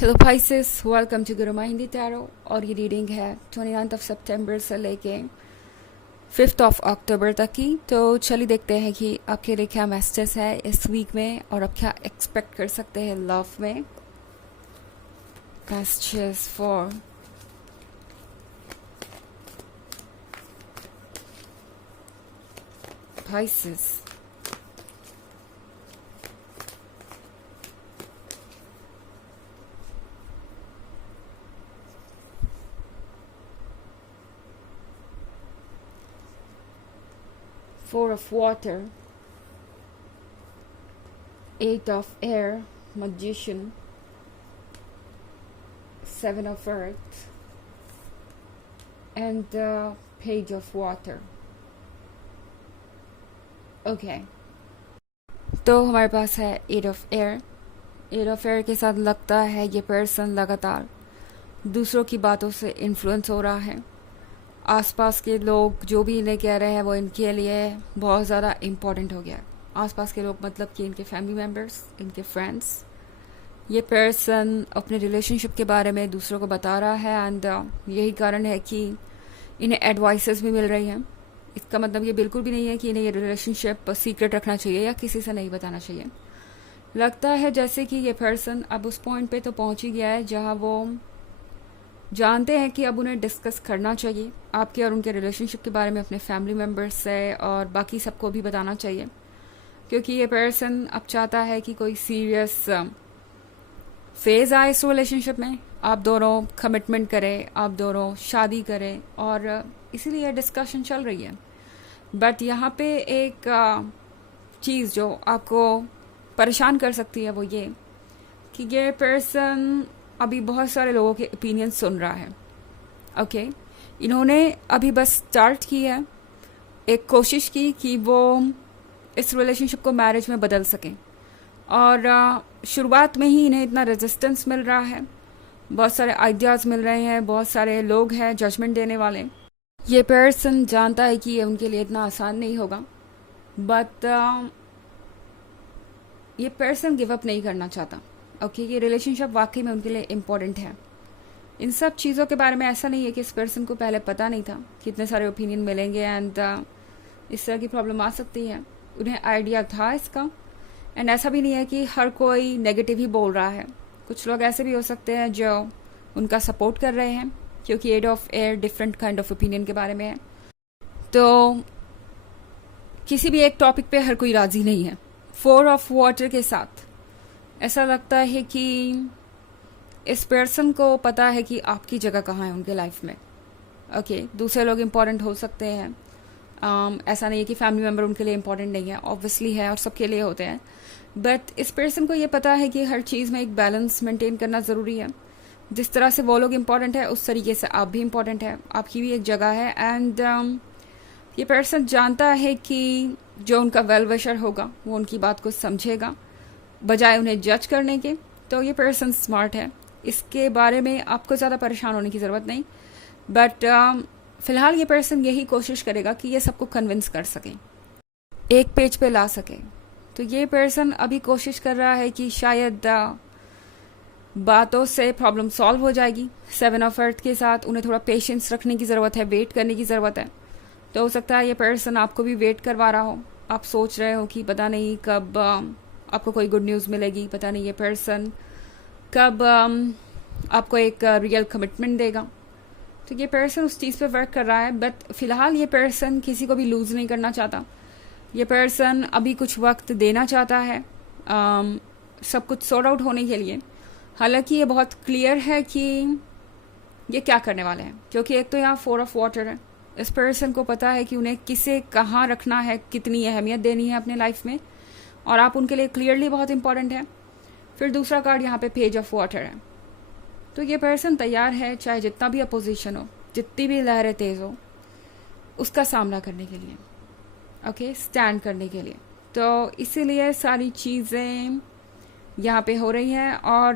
Hello Pisces, welcome to Gurumaa Hindi tarot. और ये reading है 29 सितंबर से लेके 5 अक्टूबर तक की। तो चलिए देखते हैं कि आपके लिए क्या मैसेजेस है इस वीक में और आप क्या एक्सपेक्ट कर सकते हैं लव में। Messages for Pisces। Four of water, 8 of air, magician, 7 of earth and the page of water। Okay तो हमारे पास है 8 ऑफ एयर। 8 ऑफ एयर के साथ लगता है ये पर्सन लगातार दूसरों की बातों से इन्फ्लुएंस हो रहा है। आसपास के लोग जो भी इन्हें कह रहे हैं वो इनके लिए बहुत ज़्यादा इम्पोर्टेंट हो गया है। आसपास के लोग मतलब कि इनके फैमिली मेम्बर्स, इनके फ्रेंड्स। ये पर्सन अपने रिलेशनशिप के बारे में दूसरों को बता रहा है एंड यही कारण है कि इन्हें एडवाइसेस भी मिल रही हैं। इसका मतलब ये बिल्कुल भी नहीं है कि इन्हें ये रिलेशनशिप सीक्रेट रखना चाहिए या किसी से नहीं बताना चाहिए। लगता है जैसे कि ये पर्सन अब उस पॉइंट पे तो पहुंच ही गया है जहां वो जानते हैं कि अब उन्हें डिस्कस करना चाहिए आपके और उनके रिलेशनशिप के बारे में अपने फैमिली मेम्बर्स से और बाकी सबको भी बताना चाहिए, क्योंकि ये पर्सन अब चाहता है कि कोई सीरियस फेज आए इस रिलेशनशिप में। आप दोनों कमिटमेंट करें, आप दोनों शादी करें और इसीलिए डिस्कशन चल रही है। बट यहाँ पे एक चीज़ जो आपको परेशान कर सकती है वो ये कि ये पर्सन अभी बहुत सारे लोगों के ओपिनियन सुन रहा है। ओके इन्होंने अभी बस स्टार्ट की है, एक कोशिश की कि वो इस रिलेशनशिप को मैरिज में बदल सकें और शुरुआत में ही इन्हें इतना रेजिस्टेंस मिल रहा है, बहुत सारे आइडियाज़ मिल रहे हैं, बहुत सारे लोग हैं जजमेंट देने वाले। ये पर्सन जानता है कि ये उनके लिए इतना आसान नहीं होगा, बट ये पर्सन गिव अप नहीं करना चाहता। ओके ये रिलेशनशिप वाकई में उनके लिए इम्पोर्टेंट है। इन सब चीज़ों के बारे में ऐसा नहीं है कि इस पर्सन को पहले पता नहीं था कि इतने सारे ओपिनियन मिलेंगे एंड इस तरह की प्रॉब्लम आ सकती है। उन्हें आइडिया था इसका एंड ऐसा भी नहीं है कि हर कोई नेगेटिव ही बोल रहा है। कुछ लोग ऐसे भी हो सकते हैं जो उनका सपोर्ट कर रहे हैं, क्योंकि 8 of air different kind of opinion के बारे में है। तो किसी भी एक टॉपिक पे हर कोई राजी नहीं है। 4 ऑफ वाटर के साथ ऐसा लगता है कि इस पर्सन को पता है कि आपकी जगह कहाँ है उनके लाइफ में। ओके दूसरे लोग इम्पोर्टेंट हो सकते हैं, ऐसा नहीं है कि फैमिली मेम्बर उनके लिए इम्पोर्टेंट नहीं है, ऑब्वियसली है और सबके लिए होते हैं। बट इस पर्सन को ये पता है कि हर चीज़ में एक बैलेंस मेंटेन करना ज़रूरी है। जिस तरह से वो लोग इम्पोर्टेंट है उस तरीके से आप भी इम्पोर्टेंट है, आपकी भी एक जगह है। एंड ये पर्सन जानता है कि जो उनका वेल विशर होगा वो उनकी बात को समझेगा बजाय उन्हें जज करने के। तो ये पर्सन स्मार्ट है, इसके बारे में आपको ज़्यादा परेशान होने की ज़रूरत नहीं। बट फिलहाल ये पर्सन यही कोशिश करेगा कि ये सबको कन्विंस कर सके, एक पेज पे ला सके। तो ये पर्सन अभी कोशिश कर रहा है कि शायद बातों से प्रॉब्लम सॉल्व हो जाएगी। 7 ऑफ अर्थ के साथ उन्हें थोड़ा पेशेंस रखने की ज़रूरत है, वेट करने की ज़रूरत है। तो हो सकता है ये पर्सन आपको भी वेट करवा रहा हो, आप सोच रहे हो कि पता नहीं कब आपको कोई गुड न्यूज़ मिलेगी, पता नहीं ये पर्सन कब आपको एक रियल कमिटमेंट देगा। तो ये पर्सन उस चीज़ पे वर्क कर रहा है। बट फिलहाल ये पर्सन किसी को भी लूज़ नहीं करना चाहता। ये पर्सन अभी कुछ वक्त देना चाहता है सब कुछ सॉर्ट आउट होने के लिए। हालांकि ये बहुत क्लियर है कि ये क्या करने वाले हैं, क्योंकि एक तो यहाँ 4 ऑफ वाटर है। इस पर्सन को पता है कि उन्हें किसे कहाँ रखना है, कितनी अहमियत देनी है अपने लाइफ में, और आप उनके लिए क्लियरली बहुत इंपॉर्टेंट है। फिर दूसरा कार्ड यहाँ पे पेज ऑफ वाटर है। तो ये पर्सन तैयार है चाहे जितना भी अपोजिशन हो, जितनी भी लहरें तेज हो, उसका सामना करने के लिए, ओके स्टैंड करने के लिए। तो इसीलिए सारी चीज़ें यहाँ पे हो रही हैं और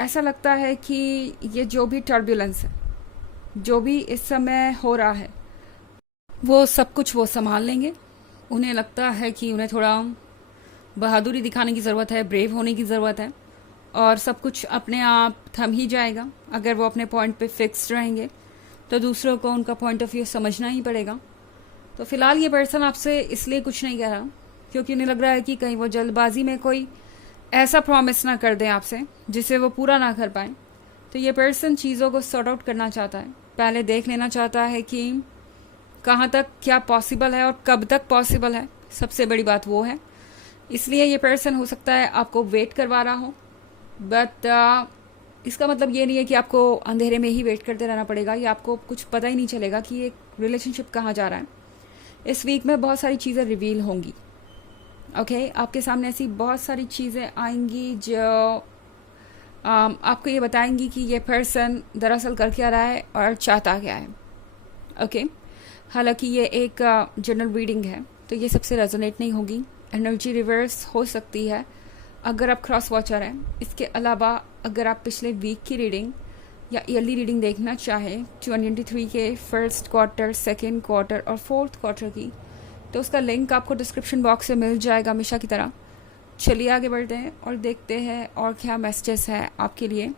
ऐसा लगता है कि ये जो भी टर्बुलेंस है, जो भी इस समय हो रहा है, वो सब कुछ वो संभाल लेंगे। उन्हें लगता है कि उन्हें थोड़ा बहादुरी दिखाने की ज़रूरत है, ब्रेव होने की ज़रूरत है। और सब कुछ अपने आप थम ही जाएगा। अगर वो अपने पॉइंट पे फिक्स्ड रहेंगे तो दूसरों को उनका पॉइंट ऑफ व्यू समझना ही पड़ेगा। तो फिलहाल ये पर्सन आपसे इसलिए कुछ नहीं कह रहा क्योंकि उन्हें लग रहा है कि कहीं वो जल्दबाजी में कोई ऐसा प्रॉमिस ना कर दें आपसे जिसे वो पूरा ना कर पाए। तो ये पर्सन चीज़ों को सॉर्ट आउट करना चाहता है, पहले देख लेना चाहता है कि कहाँ तक क्या पॉसिबल है और कब तक पॉसिबल है। सबसे बड़ी बात वो है, इसलिए ये पर्सन हो सकता है आपको वेट करवा रहा हो, बट इसका मतलब ये नहीं है कि आपको अंधेरे में ही वेट करते रहना पड़ेगा या आपको कुछ पता ही नहीं चलेगा कि ये रिलेशनशिप कहाँ जा रहा है। इस वीक में बहुत सारी चीज़ें रिवील होंगी। ओके, आपके सामने ऐसी बहुत सारी चीज़ें आएंगी जो आपको ये बताएंगी कि ये पर्सन दरअसल कर क्या रहा है और चाहता क्या है। ओके, हालांकि ये एक जनरल रीडिंग है तो ये सबसे रेजोनेट नहीं होगी। एनर्जी रिवर्स हो सकती है अगर आप क्रॉस वॉचर हैं। इसके अलावा अगर आप पिछले वीक की रीडिंग या ईयरली रीडिंग देखना चाहें 2023 के फर्स्ट क्वार्टर, सेकेंड क्वार्टर और फोर्थ क्वार्टर की, तो उसका लिंक आपको डिस्क्रिप्शन बॉक्स में मिल जाएगा हमेशा की तरह। चलिए आगे बढ़ते हैं और देखते हैं और क्या मैसेजेस है आपके लिए।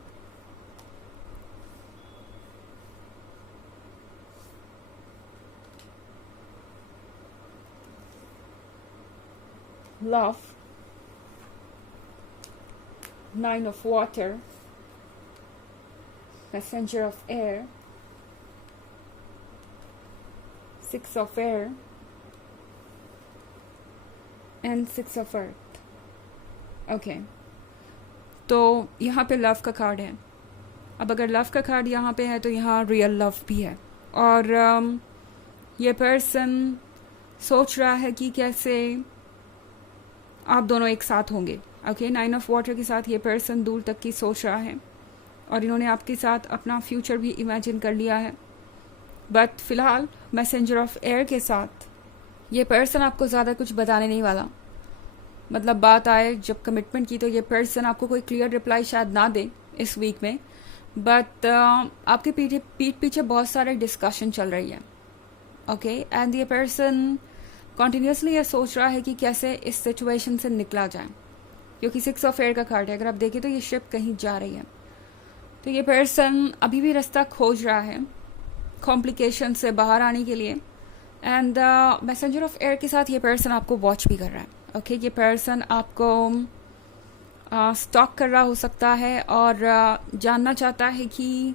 Love, 9 of water, messenger of air, 6 of air and 6 of earth. Okay, तो यहाँ पे लव का कार्ड है। अब अगर लव का कार्ड यहाँ पे है तो यहाँ रियल लव भी है और ये पर्सन सोच रहा है कि कैसे आप दोनों एक साथ होंगे। ओके, 9 ऑफ वाटर के साथ ये पर्सन दूर तक की सोच रहा है और इन्होंने आपके साथ अपना फ्यूचर भी इमेजिन कर लिया है। बट फिलहाल मैसेंजर ऑफ एयर के साथ ये पर्सन आपको ज़्यादा कुछ बताने नहीं वाला। मतलब बात आए जब कमिटमेंट की तो ये पर्सन आपको कोई क्लियर रिप्लाई शायद ना दे इस वीक में, बट आपके पीठ पीछे बहुत सारे डिस्कशन चल रही है। ओके, एंड ये पर्सन कॉन्टीन्यूसली ये सोच रहा है कि कैसे इस सिचुएशन से निकला जाए, क्योंकि 6 ऑफ एयर का कार्ड है। अगर आप देखें तो ये शिप कहीं जा रही है, तो ये पर्सन अभी भी रास्ता खोज रहा है कॉम्प्लिकेशन से बाहर आने के लिए। एंड मैसेंजर ऑफ एयर के साथ ये पर्सन आपको वॉच भी कर रहा है। ओके, ये पर्सन आपको स्टॉक कर रहा हो सकता है और जानना चाहता है कि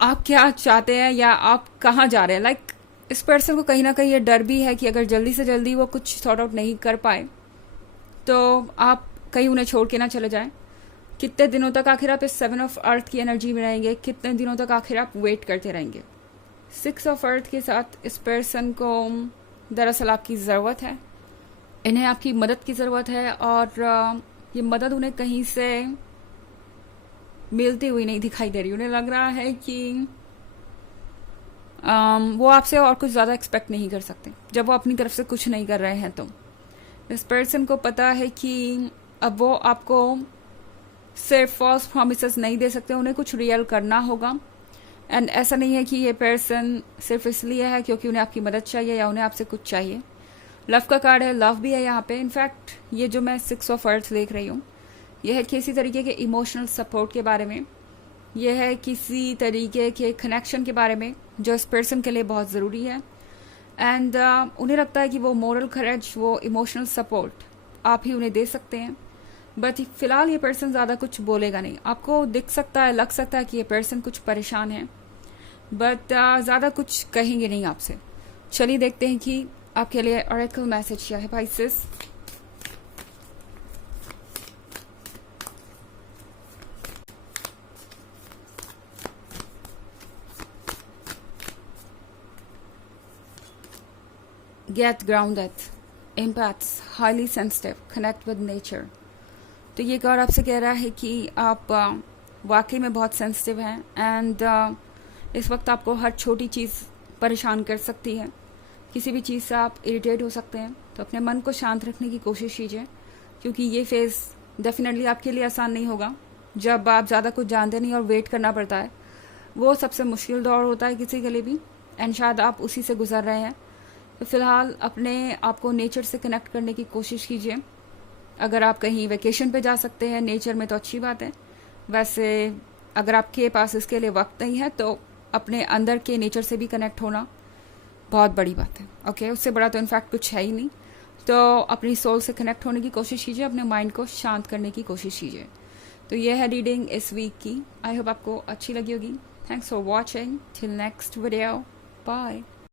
आप क्या चाहते हैं या आप कहाँ जा रहे हैं। लाइक इस पर्सन को कहीं ना कहीं ये डर भी है कि अगर जल्दी से जल्दी वो कुछ सॉर्ट आउट नहीं कर पाए तो आप कहीं उन्हें छोड़ के ना चले जाएं। कितने दिनों तक आखिर आप इस 7 ऑफ अर्थ की एनर्जी में रहेंगे, कितने दिनों तक आखिर आप वेट करते रहेंगे। 6 ऑफ अर्थ के साथ इस पर्सन को दरअसल आपकी ज़रूरत है, इन्हें आपकी मदद की ज़रूरत है और ये मदद उन्हें कहीं से मिलती हुई नहीं दिखाई दे रही। उन्हें लग रहा है कि वो आपसे और कुछ ज़्यादा एक्सपेक्ट नहीं कर सकते जब वो अपनी तरफ से कुछ नहीं कर रहे हैं। तो इस पर्सन को पता है कि अब वो आपको सिर्फ फॉल्स प्रॉमिसेस नहीं दे सकते, उन्हें कुछ रियल करना होगा। एंड ऐसा नहीं है कि ये पर्सन सिर्फ इसलिए है क्योंकि उन्हें आपकी मदद चाहिए या उन्हें आपसे कुछ चाहिए। लव का कार्ड है, लव भी है यहाँ पे। इनफैक्ट ये जो मैं 6 ऑफ अर्थ देख रही हूँ, यह है किसी तरीके के इमोशनल सपोर्ट के बारे में, यह है किसी तरीके के कनेक्शन के बारे में जो इस पर्सन के लिए बहुत ज़रूरी है। एंड उन्हें लगता है कि वो मोरल करेज, वो इमोशनल सपोर्ट आप ही उन्हें दे सकते हैं। बट फिलहाल ये पर्सन ज़्यादा कुछ बोलेगा नहीं। आपको दिख सकता है, लग सकता है कि ये पर्सन कुछ परेशान है, बट ज़्यादा कुछ कहेंगे नहीं आपसे। चलिए देखते हैं कि आपके लिए ऑरेकल मैसेज क्या है Pisces. Get grounded, empaths, highly sensitive, connect with nature। तो ये कार्ड आपसे कह रहा है कि आप वाकई में बहुत सेंसिटिव हैं एंड इस वक्त आपको हर छोटी चीज़ परेशान कर सकती है। किसी भी चीज़ से आप इरिटेट हो सकते हैं, तो अपने मन को शांत रखने की कोशिश कीजिए, क्योंकि ये फेज़ डेफिनेटली आपके लिए आसान नहीं होगा। जब आप ज़्यादा कुछ जानते नहीं और वेट करना पड़ता है, वो सबसे मुश्किल दौर होता है किसी के लिए भी, एंड शायद आप उसी से गुजर रहे हैं। तो फिलहाल अपने आप को नेचर से कनेक्ट करने की कोशिश कीजिए अगर आप कहीं वेकेशन पे जा सकते हैं नेचर में तो अच्छी बात है। वैसे अगर आपके पास इसके लिए वक्त नहीं है तो अपने अंदर के नेचर से भी कनेक्ट होना बहुत बड़ी बात है। ओके, उससे बड़ा तो इनफैक्ट कुछ है ही नहीं। तो अपनी सोल से कनेक्ट होने की कोशिश कीजिए, अपने माइंड को शांत करने की कोशिश कीजिए। तो ये है रीडिंग इस वीक की। आई होप आपको अच्छी लगी होगी। Thanks for watching. Till next video, bye.